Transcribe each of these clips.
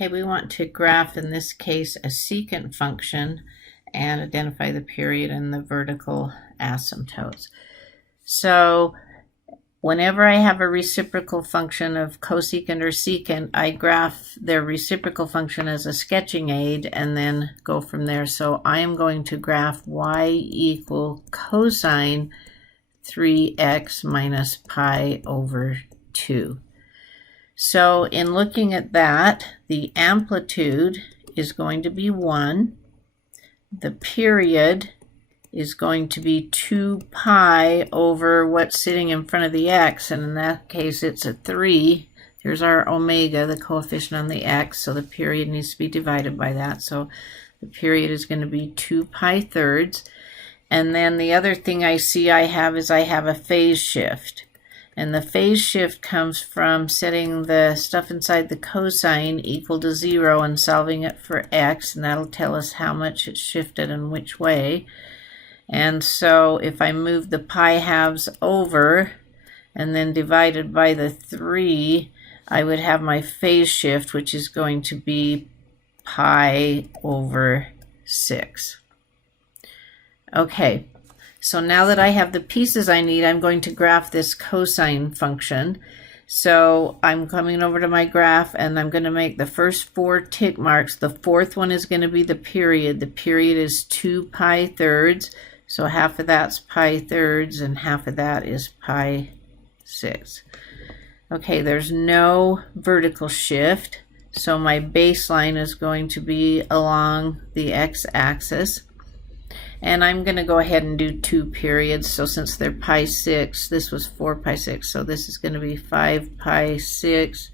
Okay, we want to graph, in this case, a secant function and identify the period and the vertical asymptotes. So whenever I have a reciprocal function of cosecant or secant, I graph their reciprocal function as a sketching aid and then go from there. So I am going to graph y equal cosine 3x minus pi over 2. So in looking at that, the amplitude is going to be 1. The period is going to be 2 pi over what's sitting in front of the x, and in that case it's a 3. Here's our omega, the coefficient on the x, so the period needs to be divided by that. So the period is going to be 2 pi thirds. And then the other thing I have a phase shift. And the phase shift comes from setting the stuff inside the cosine equal to 0 and solving it for x, and that'll tell us how much it's shifted and which way. And so if I move the pi halves over and then divided by the 3, I would have my phase shift, which is going to be pi over 6. Okay. So now that I have the pieces I need, I'm going to graph this cosine function. So I'm coming over to my graph and I'm going to make the first 4 tick marks. The fourth one is going to be the period. The period is 2 pi thirds. So half of that's pi thirds and half of that is pi 6. Okay, there's no vertical shift. So my baseline is going to be along the x-axis. And I'm going to go ahead and do 2 periods. So since they're pi 6, this was 4 pi 6. So this is going to be 5 pi 6,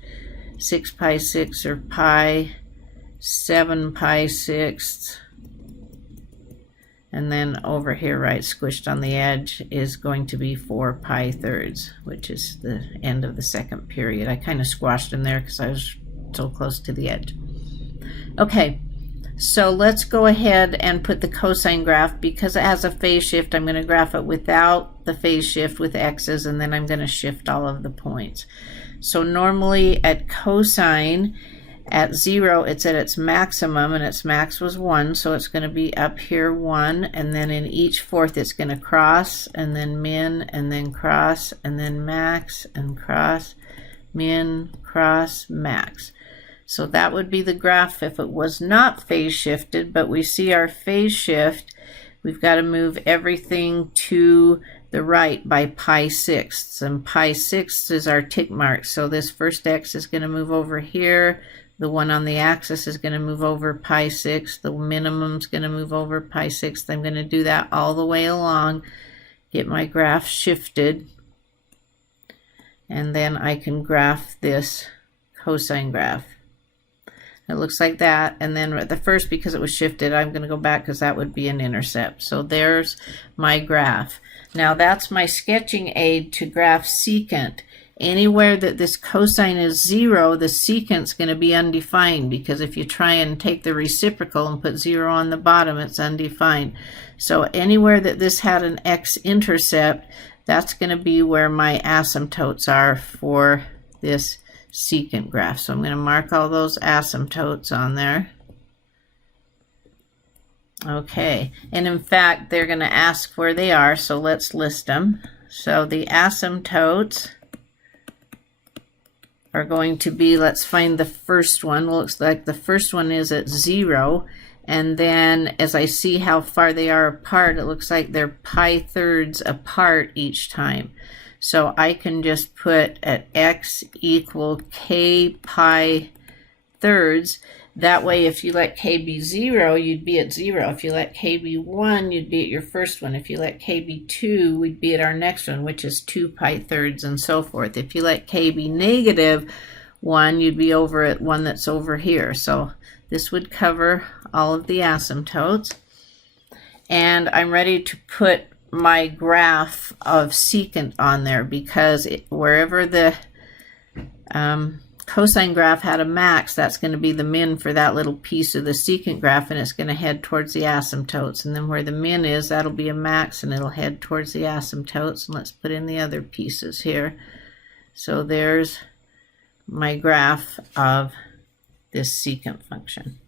6 pi 6 or pi, 7 pi 6. And then over here, right, squished on the edge, is going to be 4 pi thirds, which is the end of the second period. I kind of squashed in there because I was so close to the edge. Okay. So let's go ahead and put the cosine graph. Because it has a phase shift, I'm going to graph it without the phase shift with x's, and then I'm going to shift all of the points. So normally at cosine, at 0, it's at its maximum, and its max was 1, so it's going to be up here 1, and then in each fourth it's going to cross, and then min, and then cross, and then max, and cross, min, cross, max. So that would be the graph if it was not phase shifted, but we see our phase shift. We've got to move everything to the right by pi sixths, and pi sixths is our tick mark. So this first x is going to move over here. The one on the axis is going to move over pi sixths. The minimum is going to move over pi sixths. I'm going to do that all the way along, get my graph shifted, and then I can graph this cosine graph. It looks like that, and then at the first, because it was shifted, I'm going to go back because that would be an intercept. So there's my graph. Now that's my sketching aid to graph secant. Anywhere that this cosine is 0, the secant's going to be undefined, because if you try and take the reciprocal and put 0 on the bottom, it's undefined. So anywhere that this had an x-intercept, that's going to be where my asymptotes are for this secant graph. So I'm going to mark all those asymptotes on there. Okay, and in fact they're going to ask where they are, so let's list them. So the asymptotes are going to be, let's find the first one. Looks like the first one is at 0, and then as I see how far they are apart, it looks like they're pi thirds apart each time. So I can just put at x equal k pi thirds. That way, if you let k be 0, you'd be at 0. If you let k be 1, you'd be at your first one. If you let k be 2, we'd be at our next one, which is 2 pi thirds, and so forth. If you let k be negative 1, you'd be over at one that's over here. So this would cover all of the asymptotes. And I'm ready to put my graph of secant on there, because wherever the cosine graph had a max, that's going to be the min for that little piece of the secant graph, and it's going to head towards the asymptotes. And then where the min is, that'll be a max, and it'll head towards the asymptotes. And let's put in the other pieces here. So there's my graph of this secant function.